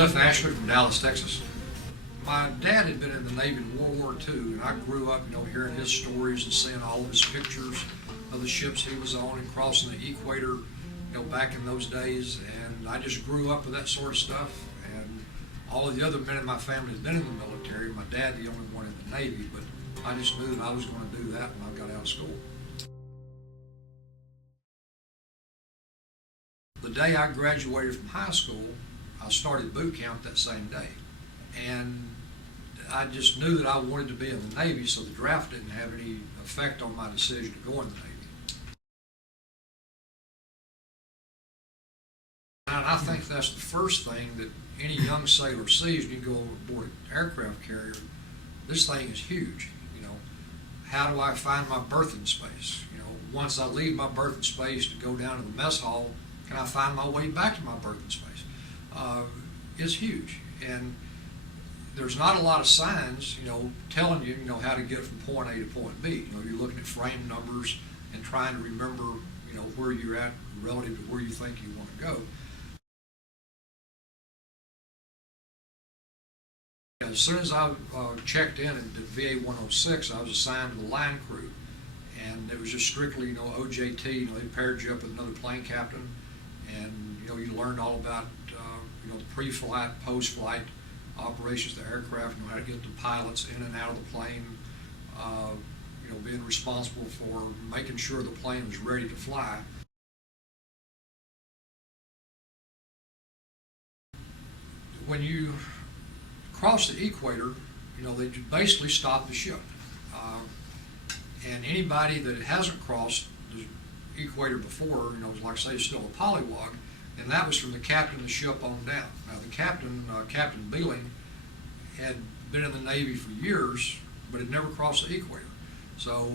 Cliff Ashley from Dallas, Texas. My dad had been in the Navy in World War II, and I grew up, hearing his stories and seeing all of his pictures of the ships he was on and crossing the equator, back in those days. And I just grew up with that sort of stuff. And all of the other men in my family had been in the military. My dad, the only one in the Navy, but I just knew that I was going to do that when I got out of school. The day I graduated from high school, I started boot camp that same day. And I just knew that I wanted to be in the Navy, so the draft didn't have any effect on my decision to go in the Navy. And I think that's the first thing that any young sailor sees when you go aboard an aircraft carrier. This thing is huge. How do I find my berthing space? Once I leave my berthing space to go down to the mess hall, can I find my way back to my berthing space? It's huge. And there's not a lot of signs, telling you, how to get from point A to point B. You're looking at frame numbers and trying to remember, where you're at relative to where you think you want to go. As soon as I checked in at VA 106, I was assigned to the line crew, and it was just strictly, OJT. They paired you up with another plane captain, and you learned all about, the pre-flight, post-flight operations of the aircraft, how to get the pilots in and out of the plane, being responsible for making sure the plane was ready to fly. When you cross the equator, they basically stop the ship. And anybody that hasn't crossed the equator before, like I say, is still a pollywog, and that was from the captain of the ship on down. Now the captain, Captain Beeling, had been in the Navy for years, but had never crossed the equator. So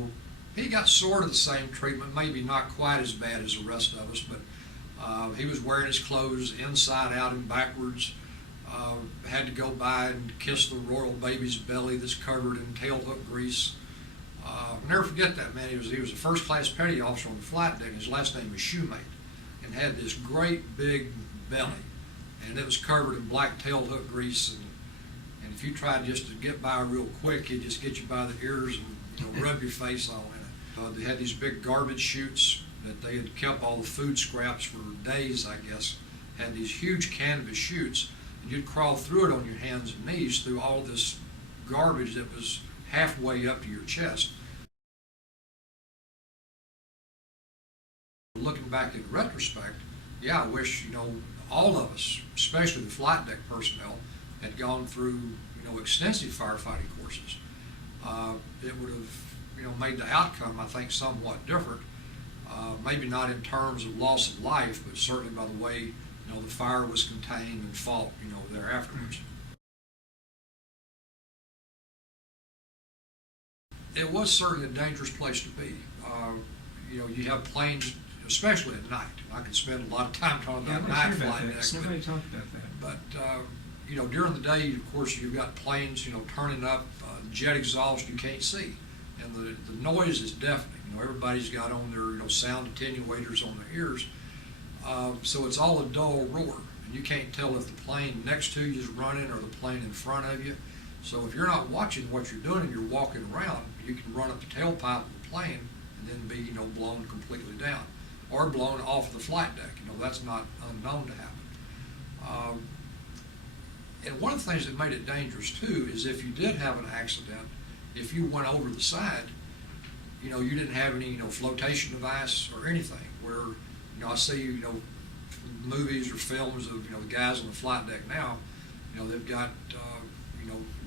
he got sort of the same treatment, maybe not quite as bad as the rest of us, but he was wearing his clothes inside out and backwards. Had to go by and kiss the royal baby's belly that's covered in tail hook grease. I'll never forget that man. He was a first class petty officer on the flight deck. His last name was Shoemate, and had this great big belly, and it was covered in black tail hook grease. And if you tried just to get by real quick, he'd just get you by the ears and rub your face all in it. They had these big garbage chutes that they had kept all the food scraps for days, I guess. Had these huge canvas chutes. You'd crawl through it on your hands and knees through all this garbage that was halfway up to your chest. Looking back in retrospect, yeah, I wish, all of us, especially the flight deck personnel, had gone through, extensive firefighting courses. It would have, made the outcome, I think, somewhat different. Maybe not in terms of loss of life, but certainly by the way, the fire was contained and fought, there afterwards. It was certainly a dangerous place to be. You have planes, especially at night. I could spend a lot of time talking about night flight decks. Somebody talked about that. But, during the day, of course, you've got planes, turning up, jet exhaust you can't see. And the noise is deafening. Everybody's got on their, sound attenuators on their ears. So it's all a dull roar, and you can't tell if the plane next to you is running or the plane in front of you. So if you're not watching what you're doing and you're walking around, you can run up the tailpipe of the plane and then be, blown completely down, or blown off the flight deck. That's not unknown to happen. And one of the things that made it dangerous too is if you did have an accident, if you went over the side, you didn't have any, flotation device or anything where. I see, movies or films of, the guys on the flight deck now, they've got,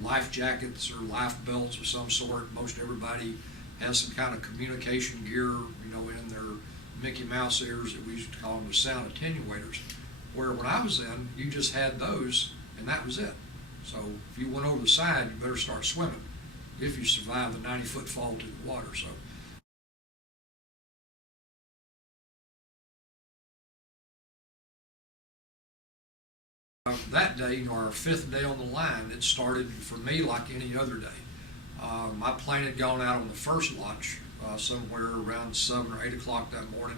life jackets or life belts of some sort. Most everybody has some kind of communication gear, in their Mickey Mouse ears that we used to call them the sound attenuators, where when I was in, you just had those and that was it. So if you went over the side, you better start swimming if you survive the 90-foot fall to the water. So. That day, our fifth day on the line, it started for me like any other day. My plane had gone out on the first launch somewhere around 7 or 8 o'clock that morning.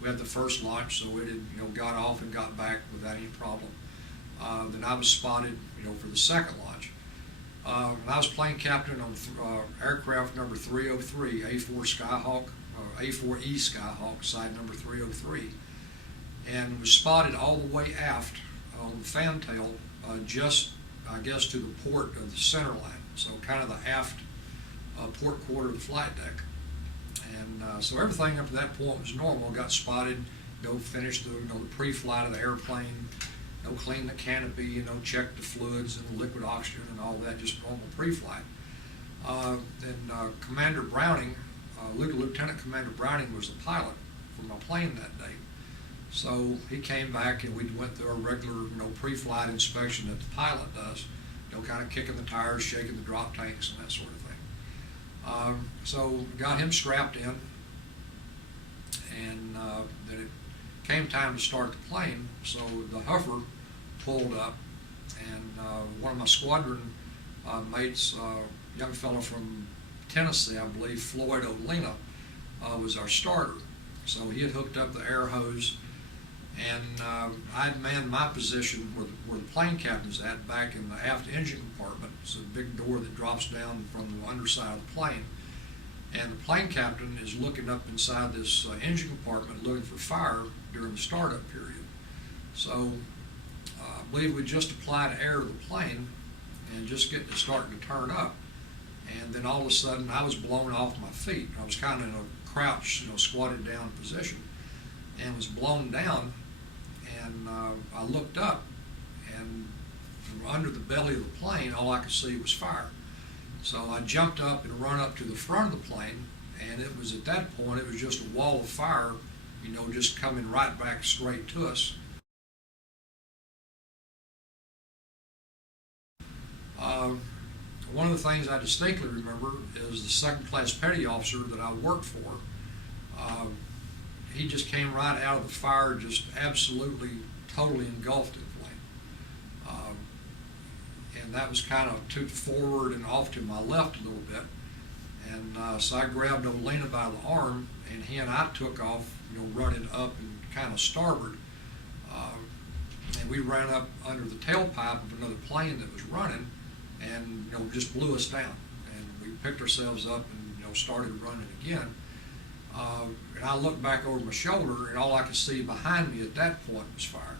We had the first launch, so it had got off and got back without any problem. Then I was spotted, for the second launch. And I was plane captain on aircraft number 303, A4 Skyhawk, A4E Skyhawk, side number 303, and was spotted all the way aft on the fantail, just, I guess, to the port of the center line, so kind of the aft port quarter of the flight deck. And so everything up to that point was normal. Got spotted, finished the pre-flight of the airplane, clean the canopy, check the fluids and the liquid oxygen and all that, just normal pre-flight. Then Commander Browning, Lieutenant Commander Browning was the pilot for my plane that day. So he came back and we went through a regular, pre-flight inspection that the pilot does, kind of kicking the tires, shaking the drop tanks and that sort of thing. So got him strapped in, and then it came time to start the plane. So the huffer pulled up, and one of my squadron mates, young fellow from Tennessee, I believe, Floyd Olena, was our starter. So he had hooked up the air hose, and I'd manned my position where the plane captain's at, back in the aft engine compartment. It's a big door that drops down from the underside of the plane. And the plane captain is looking up inside this engine compartment looking for fire during the startup period. So I believe we just applied air to the plane and just getting it starting to turn up. And then all of a sudden I was blown off my feet. I was kind of in a crouch, squatted down position, and was blown down. And I looked up, and from under the belly of the plane, all I could see was fire. So I jumped up and run up to the front of the plane, and it was at that point, it was just a wall of fire, just coming right back straight to us. One of the things I distinctly remember is the second-class petty officer that I worked for. He just came right out of the fire, just absolutely, totally engulfed in the flame. And that was kind of took forward and off to my left a little bit. And so I grabbed Olena by the arm, and he and I took off, running up and kind of starboard. And we ran up under the tailpipe of another plane that was running, and just blew us down. And we picked ourselves up and started running again. And I looked back over my shoulder, and all I could see behind me at that point was fire.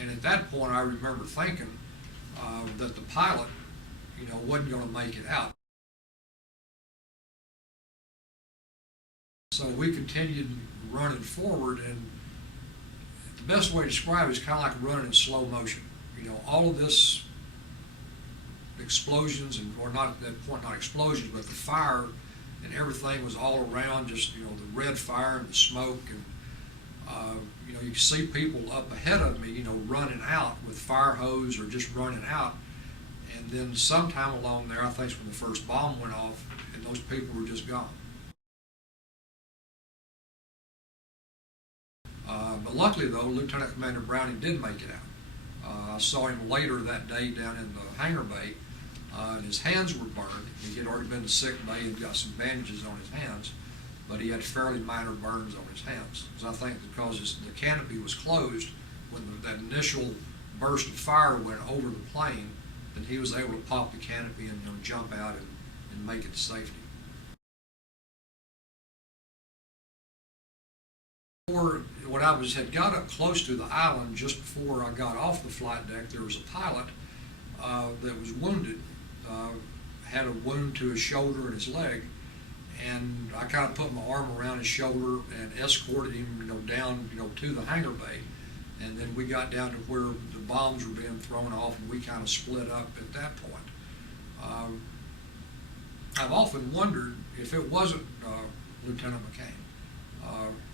And at that point, I remember thinking that the pilot, wasn't going to make it out. So we continued running forward, and the best way to describe it is kind of like running in slow motion. All of this explosions, or not at that point, not explosions, but the fire and everything was all around, just, the red fire and the smoke, and you could see people up ahead of me, running out with fire hose or just running out. And then sometime along there, I think it's when the first bomb went off, and those people were just gone. But luckily, though, Lieutenant Commander Browning did make it out. I saw him later that day down in the hangar bay, and his hands were burned. He had already been to sick bay and got some bandages on his hands, but he had fairly minor burns on his hands. So I think because the canopy was closed, when that initial burst of fire went over the plane, then he was able to pop the canopy and jump out and make it to safety. When I had got up close to the island, just before I got off the flight deck, there was a pilot that was wounded, had a wound to his shoulder and his leg, and I kind of put my arm around his shoulder and escorted him, down, to the hangar bay, and then we got down to where the bombs were being thrown off, and we kind of split up at that point. I've often wondered if it wasn't Lieutenant McCain.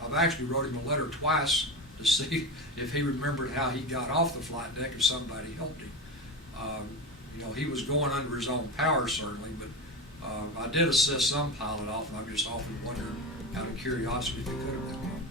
I've actually wrote him a letter twice to see if he remembered how he got off the flight deck, if somebody helped him. He was going under his own power, certainly, but I did assist some pilot off, and I've just often wondered out of curiosity if it could have been him.